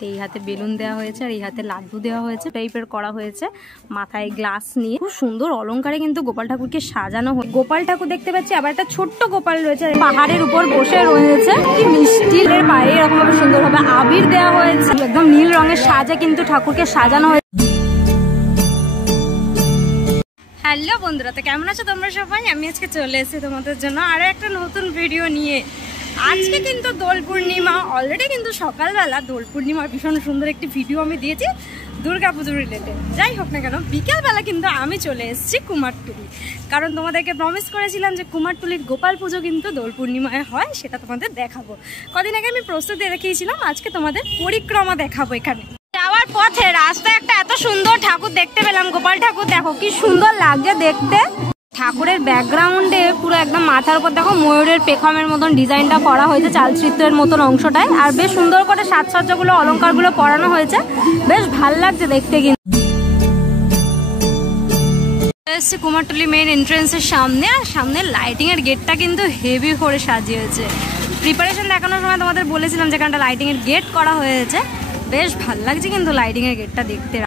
এই হাতে বেলুন দেওয়া হয়েছে আর এই হাতে লাড্ডু দেওয়া হয়েছে টাইপের করা হয়েছে, মাথায় গ্লাস নিয়ে খুব সুন্দর অলংকারে কিন্তু গোপাল ঠাকুরকে সাজানো হয়েছে। গোপাল ঠাকুর দেখতে পাচ্ছি, আবার একটা ছোট্ট গোপাল রয়েছে পাহাড়ের উপর বসে রয়েছে, কি মিষ্টি। এর পায়ে এরকম ভাবে সুন্দর ভাবে আবির দেওয়া হয়েছে, একদম নীল রঙের সাজে কিন্তু ঠাকুরকে সাজানো হয়েছে। হ্যালো বন্ধুরা, তো কেমন আছো তোমরা সবাই? আমি আজকে চলে এসেছি তোমাদের জন্য আরো একটা নতুন ভিডিও নিয়ে। আজকে কিন্তু দোল পূর্ণিমা, অলরেডি কিন্তু সকালবেলা দোল পূর্ণিমার ভীষণ সুন্দর একটি ভিডিও আমি দিয়েছি দুর্গাপুজোর রিলেটেড। যাই হোক না কেন, বিকেলবেলা কিন্তু আমি চলে এসেছি কুমারটুলি, কারণ তোমাদেরকে প্রমিস করেছিলাম যে কুমারটুলির গোপাল পুজো কিন্তু দোল পূর্ণিমায় হয়, সেটা তোমাদের দেখাবো। কদিন আগে আমি প্রস্তুতি রেখেছিলাম, আজকে তোমাদের পরিক্রমা দেখাবো। এখানে যাওয়ার পথে রাস্তায় একটা এত সুন্দর ঠাকুর দেখতে পেলাম, গোপাল ঠাকুর। দেখো কি সুন্দর লাগছে দেখতে। ঠাকুরের ব্যাকগ্রাউন্ডে পুরো একদম মাথার উপর দেখো ময়ূরের পেখমের মতন ডিজাইনটা করা হয়েছে, চালচিত্রের মতন অংশটায়, আর বেশ সুন্দর করে সাজসজ্জাগুলো অলংকারগুলো করানো হয়েছে, বেশ ভাল লাগছে দেখতে। কিন্তু এসছে কুমারটুলি মেইন এন্ট্রেন্সের সামনে, আর সামনে লাইটিং এর গেটটা কিন্তু হেভি করে সাজিয়েছে। প্রিপারেশন দেখানোর সময় তোমাদের বলেছিলাম যেখানটা লাইটিং এর গেট করা হয়েছে, বেশ ভাল লাগছে কিন্তু লাইটিং এর গেটটা দেখতে।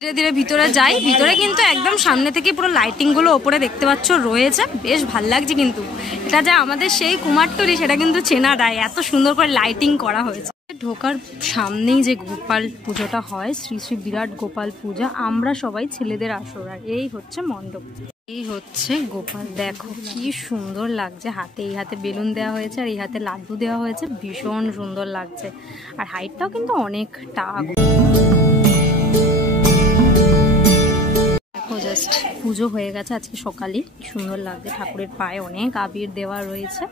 ধীরে ধীরে ভিতরে যাই, ভিতরে কিন্তু একদম সামনে থেকে পুরো লাইটিং গুলো ওপরে দেখতে পাচ্ছ রয়েছে, বেশ ভাল লাগছে। কিন্তু এটা যে আমাদের সেই কুমারটুলি সেটা কিন্তু চেনা যায়, এত সুন্দর করে লাইটিং করা হয়েছে। ঢোকার সামনেই যে গোপাল পুজোটা হয়, শ্রী শ্রী বিরাট গোপাল পূজা, আমরা সবাই ছেলেদের আসর, আর এই হচ্ছে মণ্ডপ, এই হচ্ছে গোপাল। দেখো কি সুন্দর লাগছে, এই হাতে বেলুন দেওয়া হয়েছে আর এই হাতে লাড্ডু দেওয়া হয়েছে, ভীষণ সুন্দর লাগছে। আর হাইটটাও কিন্তু অনেকটা। জাস্ট পুজো হয়ে গেছে আজকে সকালে, সুন্দর লাগছে। ঠাকুরের পায়ে অনেক আবির দেওয়া রয়েছে,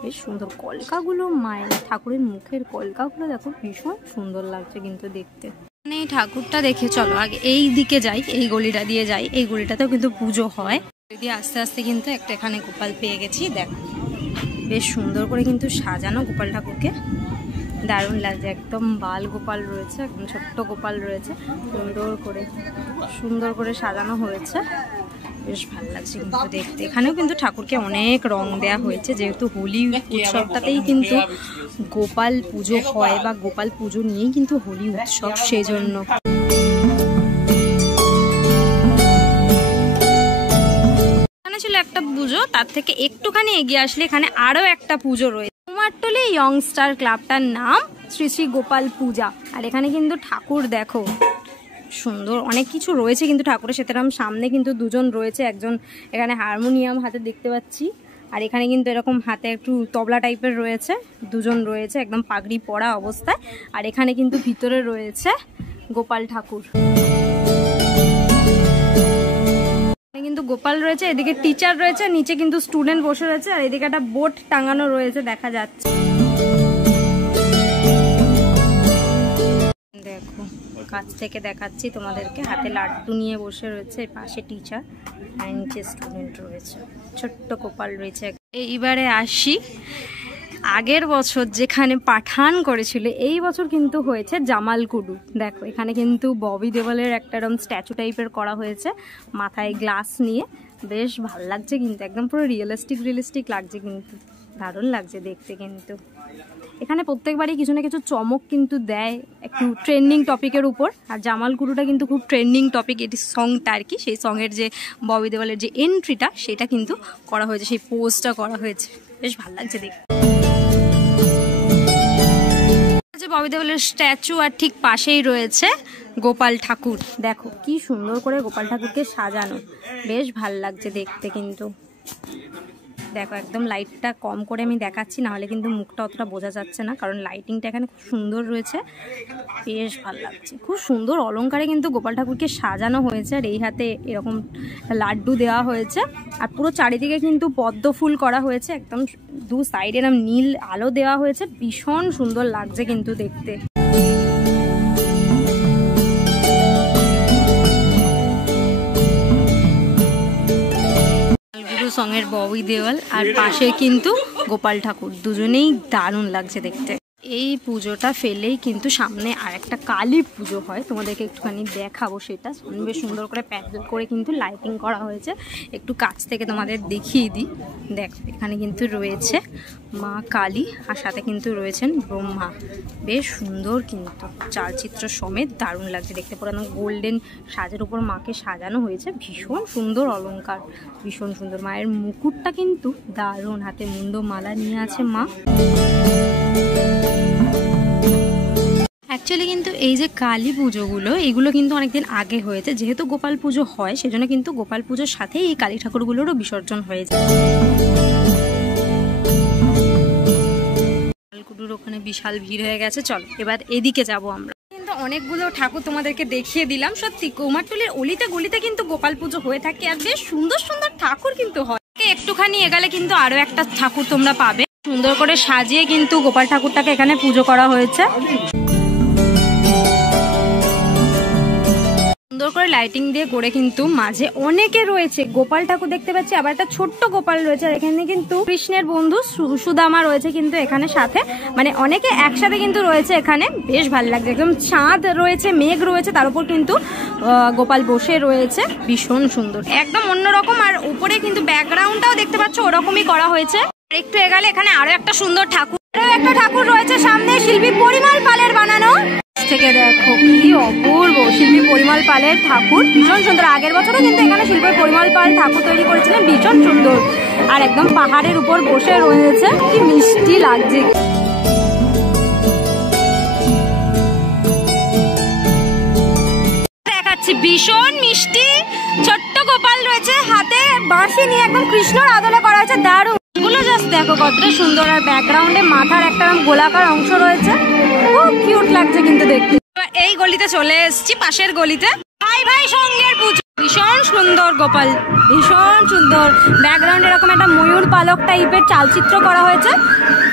বেশ সুন্দর। কলকাগুলো মায়ের ঠাকুরের মুখের কলকাগুলো দেখো, ভীষণ সুন্দর লাগছে কিন্তু দেখতে। মানে এই ঠাকুরটা দেখে চলো আগে এই দিকে যাই, এই গলিটা দিয়ে যাই, এই গলিটাতেও কিন্তু পুজো হয়। দিয়ে আস্তে আস্তে কিন্তু একটা এখানে গোপাল পেয়ে গেছি। দেখো বেশ সুন্দর করে কিন্তু সাজানো গোপাল ঠাকুরকে, দারুণ লাগছে। একদম বাল গোপাল রয়েছে, একদম ছোট্ট গোপাল রয়েছে, সুন্দর করে সাজানো হয়েছে, বেশ ভালো লাগছে কিন্তু দেখতে। এখানেও কিন্তু ঠাকুরকে অনেক রং দেয়া হয়েছে, যেহেতু হোলি উৎসবটাতেই কিন্তু গোপাল পুজো হয়, বা গোপাল পুজো নিয়েই কিন্তু হোলি উৎসব, সেই জন্য। এখানে ছিল একটা পুজো, তার থেকে একটুখানি এগিয়ে আসলে এখানে আরো একটা পুজো রয়েছে। কুমারটুলি ইয়ংস্টার ক্লাবটার নাম শ্রী শ্রী গোপাল পূজা। আর এখানে কিন্তু ঠাকুর দেখো সুন্দর অনেক কিছু রয়েছে কিন্তু ঠাকুরের সাথে। সামনে কিন্তু দুজন রয়েছে, একজন এখানে হারমোনিয়াম হাতে দেখতে পাচ্ছি, আর এখানে কিন্তু এরকম হাতে একটু তবলা টাইপের রয়েছে, দুজন রয়েছে একদম পাগড়ি পরা অবস্থায়। আর এখানে কিন্তু ভিতরে রয়েছে গোপাল ঠাকুর, কিন্তু গোপাল রয়েছে, এদিকে টিচার রয়েছে, নিচে কিন্তু স্টুডেন্ট বসে রয়েছে, আর এদিকে একটা বোট টাঙানো রয়েছে দেখা যাচ্ছে। দেখো কাছ থেকে দেখাচ্ছি তোমাদেরকে, হাতে লাড্ডু নিয়ে বসে রয়েছে, পাশে টিচার আর নিচে স্টুডেন্ট রয়েছে, ছোট্ট গোপাল রয়েছে। এইবারে আসি, আগের বছর যেখানে পাঠান করেছিল, এই বছর কিন্তু হয়েছে জামালকুডু। দেখো এখানে কিন্তু ববি দেওয়ালের একটা এরকম স্ট্যাচু টাইপের করা হয়েছে, মাথায় গ্লাস নিয়ে, বেশ ভাল লাগছে কিন্তু, একদম পুরো রিয়েলিস্টিক লাগছে কিন্তু, দারুণ লাগছে দেখতে। কিন্তু এখানে প্রত্যেকবারই কিছু না কিছু চমক কিন্তু দেয় একটু ট্রেন্ডিং টপিকের উপর, আর জামালকুডুটা কিন্তু খুব ট্রেন্ডিং টপিক, এটি সংটা আর কি, সেই সঙের যে ববি দেওয়ালের যে এন্ট্রিটা সেটা কিন্তু করা হয়েছে, সেই পোস্টটা করা হয়েছে, বেশ ভাল লাগছে দেখতে। ববি দেওয়ালের স্ট্যাচু, আর ঠিক পাশেই রয়েছে গোপাল ঠাকুর। দেখো কি সুন্দর করে গোপাল ঠাকুরকে সাজানো, বেশ ভাল লাগছে দেখতে কিন্তু। দেখো একদম লাইটটা কম করে আমি দেখাচ্ছি, নাহলে কিন্তু মুখটা অতটা বোঝা যাচ্ছে না, কারণ লাইটিংটা এখানে খুব সুন্দর রয়েছে, বেশ ভালো লাগছে। খুব সুন্দর অলংকারে কিন্তু গোপাল ঠাকুরকে সাজানো হয়েছে, আর এই হাতে এরকম লাড্ডু দেওয়া হয়েছে, আর পুরো চারিদিকে কিন্তু পদ্ম ফুল করা হয়েছে, একদম দু সাইডে এরকম নীল আলো দেওয়া হয়েছে, ভীষণ সুন্দর লাগছে কিন্তু দেখতে। সঙের ববি দেওয়াল আর পাশে কিন্তু গোপাল ঠাকুর, দুজনেই দারুণ লাগছে দেখতে। এই পুজোটা ফেলেই কিন্তু সামনে আর একটা কালী পুজো হয়, তোমাদেরকে একটুখানি দেখাবো সেটা। বেশ সুন্দর করে প্যান্ডেল করে কিন্তু লাইটিং করা হয়েছে, একটু কাছ থেকে তোমাদের দেখিয়ে দিই। দেখো এখানে কিন্তু রয়েছে মা কালী আর সাথে কিন্তু রয়েছেন ব্রহ্মা, বেশ সুন্দর কিন্তু চালচিত্র সমেত দারুণ লাগছে দেখতে। পুরানো গোল্ডেন সাজের উপর মাকে সাজানো হয়েছে, ভীষণ সুন্দর অলংকার, ভীষণ সুন্দর। মায়ের মুকুটটা কিন্তু দারুণ, হাতে মুন্ড মালা নিয়ে আছে মা। অ্যাকচুয়ালি কিন্তু এই যে কালী পুজোগুলো এগুলো কিন্তু অনেকদিন আগে হয়েছে, যেহেতু গোপাল পুজো হয় সেজন্য কিন্তু গোপাল পুজোর সাথে এই কালী ঠাকুরগুলোরও বিসর্জন হয়ে যায়। লালকুটুর ওখানে বিশাল ভিড় হয়ে গেছে, চলো এবার এদিকে যাব আমরা। কিন্তু অনেকগুলো ঠাকুর তোমাদেরকে দেখিয়ে দিলাম। সত্যি কুমারটুলির অলিতে গলিতে কিন্তু গোপাল পুজো হয়ে থাকে আর বেশ সুন্দর সুন্দর ঠাকুর কিন্তু হয়। একটুখানি এগালে কিন্তু আরো একটা ঠাকুর তোমরা পাবে, সুন্দর করে সাজিয়ে কিন্তু গোপাল ঠাকুরটাকে এখানে পুজো করা হয়েছে। সুন্দর করে লাইটিং দিয়ে করে কিন্তু মাঝে অনেকে রয়েছে গোপাল ঠাকুর দেখতে পাচ্ছি, আবার একটা ছোট্ট গোপাল রয়েছে। আর এখানে কিন্তু কৃষ্ণের বন্ধু সুদামা রয়েছে কিন্তু এখানে সাথে, মানে অনেকে একসাথে কিন্তু রয়েছে এখানে, বেশ ভালো লাগছে। একদম চাঁদ রয়েছে, মেঘ রয়েছে, তার উপর কিন্তু গোপাল বসে রয়েছে, ভীষণ সুন্দর, একদম অন্যরকম। আর উপরে কিন্তু ব্যাকগ্রাউন্ডটাও দেখতে পাচ্ছ ওরকমই করা হয়েছে। একটু এগালে এখানে আরো একটা সুন্দর ঠাকুর, একটা ঠাকুর রয়েছে সামনে, শিল্পী পরিমল পালের বানানো। থেকে দেখো কি অপূর্ব শিল্পী পরিমল পালের ঠাকুর, ভীষণ সুন্দর। আগের বছরও কিন্তু এখানে শিল্পী পরিমল পাল ঠাকুর তৈরি করেছিলেন, ভীষণ সুন্দর। আর একদম পাহাড়ের উপর বসে রয়েছে, কি মিষ্টি লাগছে। দেখাচ্ছি ভীষণ মিষ্টি ছোট্ট গোপাল রয়েছে, হাতে বাঁশি নিয়ে একদম কৃষ্ণর আদলে করা হয়েছে, দারুণ। গুলো জাস্ট দেখো কতটা সুন্দর। আর ব্যাকগ্রাউন্ডে মাথার একটা গোলাকার অংশ রয়েছে, খুব কিউট লাগছে কিন্তু দেখতে। এই গলিতে চলে এসেছি, পাশের গলিতে ভাই ভাই সঙ্গের পুজো, ভীষণ সুন্দর গোপাল, ভীষণ সুন্দর। ব্যাকগ্রাউন্ডে এরকম একটা ময়ূর পালক টাইপের চালচিত্র করা হয়েছে,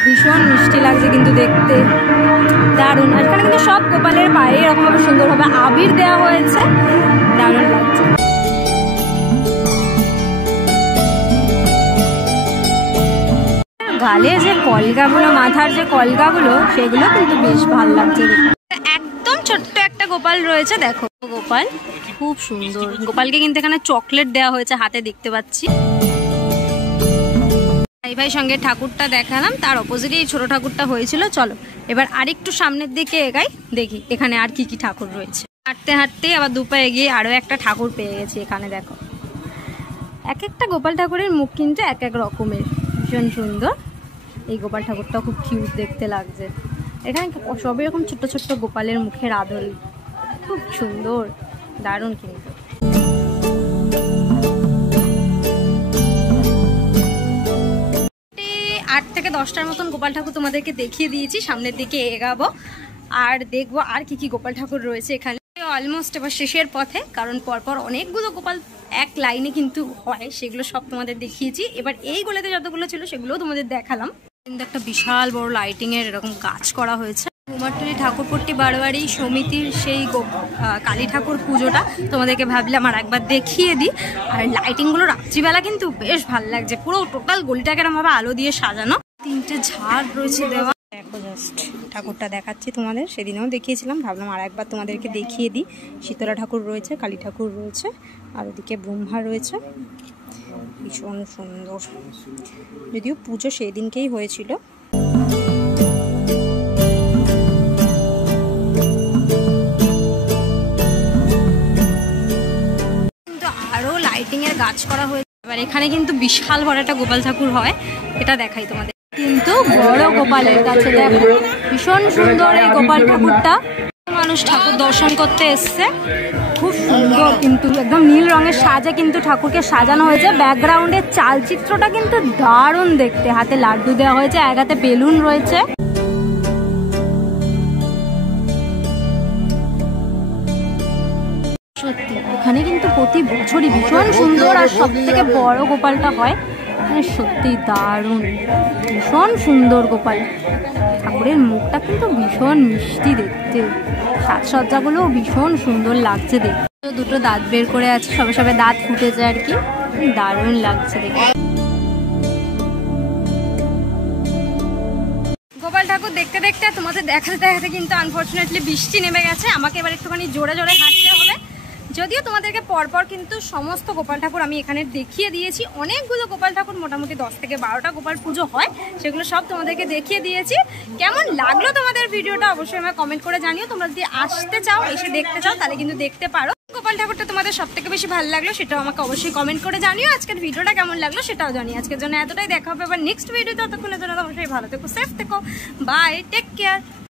ভীষণ মিষ্টি লাগছে কিন্তু দেখতে, দারুণ। আর এখানে কিন্তু সব গোপালের পায়ে এরকম ভাবে সুন্দরভাবে আবির দেওয়া হয়েছে, দারুণ লাগছে। গালে যে কলগাগুলো, মাথার যে কলগাগুলো, সেগুলো কিন্তু বেশ ভালো লাগছে দেখতে। একদম ছোট্ট একটা গোপাল রয়েছে, দেখো গোপাল খুব সুন্দর। গোপালকে কিন্তু এখানে চকলেট দেওয়া হয়েছে হাতে, দেখতে পাচ্ছি। ভাই ভাই সঙ্গে ঠাকুরটা দেখালাম, তার অপোজিটে এই ছোট ঠাকুরটা হয়েছিল। চলো এবার আরেকটু সামনের দিকে এগাই, দেখি এখানে আর কি কি ঠাকুর রয়েছে। হাঁটতে হাঁটতে আবার দুপা এগিয়ে আরো একটা ঠাকুর পেয়ে গেছি। এখানে দেখো এক একটা গোপাল ঠাকুরের মুখ কিন্তু এক এক রকমের, ভীষণ সুন্দর। এই গোপাল ঠাকুরটা খুব কিউট দেখতে লাগছে। এখানে সব এরকম ছোট্ট ছোট্ট গোপালের মুখের আদল, খুব সুন্দর, দারুণ কিন্তু। 8 থেকে 10টার মতন গোপাল ঠাকুর তোমাদেরকে দেখিয়ে দিয়েছি। সামনের দিকে এগাবো আর দেখবো আর কি কি গোপাল ঠাকুর রয়েছে এখানে। অলমোস্ট এবার শেষের পথে, কারণ পরপর অনেকগুলো গোপাল এক লাইনে কিন্তু হয়, সেগুলো সব তোমাদের দেখিয়েছি। এবার এই গলিতে যতগুলো ছিল সেগুলোও তোমাদের দেখালাম। কিন্তু একটা বিশাল বড় লাইটিং এর এরকম কাজ করা হয়েছে। কুমারটুলি ঠাকুরপট্টি বারোয়ারি সমিতির সেই কালী ঠাকুর পুজোটা তোমাদেরকে ভাবলাম আর একবার দেখিয়ে দিই। আর লাইটিংগুলো রাত্রিবেলা কিন্তু বেশ ভালো লাগছে, পুরো টোটাল গলিটাকে এরকমভাবে আলো দিয়ে সাজানো। 3টে ঝাড় রয়েছে দেওয়া। দেখো জাস্ট ঠাকুরটা দেখাচ্ছি তোমাদের, সেদিনেও দেখিয়েছিলাম, ভাবলাম আর একবার তোমাদেরকে দেখিয়ে দিই। শীতলা ঠাকুর রয়েছে, কালী ঠাকুর রয়েছে, আর ওদিকে ব্রহ্মা রয়েছে, ভীষণ সুন্দর। যদিও পুজো সেই দিনকেই হয়েছিল। কিন্তু আরো লাইটিং এর গাছ করা হয়েছে। এবার এখানে কিন্তু বিশাল বড় একটা গোপাল ঠাকুর হয়, এটা দেখাই তোমাদের। কিন্তু বড় গোপালের কাছে দেখো ভীষণ সুন্দর এই গোপাল ঠাকুরটা। মানুষ ঠাকুর দর্শন করতে এসছে, খুব সুন্দর কিন্তু একদম নীল রঙের সাজে কিন্তু ঠাকুরকে সাজানো হয়েছে। ব্যাকগ্রাউন্ডের চালচিত্রটা কিন্তু দারুণ দেখতে, হাতে লাড্ডু দেওয়া হয়েছে, এক হাতে বেলুন রয়েছে। সত্যি এখানে কিন্তু প্রতি বছরই ভীষণ সুন্দর আর সব থেকে বড় গোপালটা হয়, সত্যি দারুণ, ভীষণ সুন্দর গোপাল। ঠাকুরের মুখটা কিন্তু ভীষণ মিষ্টি দেখতে, সাজসজ্জাগুলো ভীষণ সুন্দর লাগছে দেখতে। দুটো দাঁত বের করে আছে, সবে সবে দাঁত ফুটেছে আর কি, দারুণ লাগছে দেখতে। গোপাল ঠাকুর দেখতে দেখতে তোমাদের দেখাতে দেখাতে কিন্তু আনফর্চুনেটলি বৃষ্টি নেমে গেছে। আমাকে এবার একটুখানি জোরে জোরে হাঁটতে হবে। যদিও তোমাদেরকে পরপর কিন্তু সমস্ত গোপাল ঠাকুর আমি এখানে দেখিয়ে দিয়েছি। অনেকগুলো গোপাল ঠাকুর, মোটামুটি 10 থেকে 12টা গোপাল পুজো হয়, সেগুলো সব তোমাদেরকে দেখিয়ে দিয়েছি। কেমন লাগলো তোমাদের ভিডিওটা অবশ্যই আমাকে কমেন্ট করে জানিও। তোমরা যদি আসতে চাও, এসে দেখতে চাও, তাহলে কিন্তু দেখতে পারো। গোপাল ঠাকুরটা তোমাদের সব থেকে বেশি ভালো লাগলো সেটাও আমাকে অবশ্যই কমেন্ট করে জানিও। আজকের ভিডিওটা কেমন লাগলো সেটাও জানিও। আজকের জন্য এতটাই, দেখা হবে আবার নেক্সট ভিডিওতে। ততক্ষণের জন্য অবশ্যই ভালো থেকো, সেফ থেকো, বাই, টেক কেয়ার।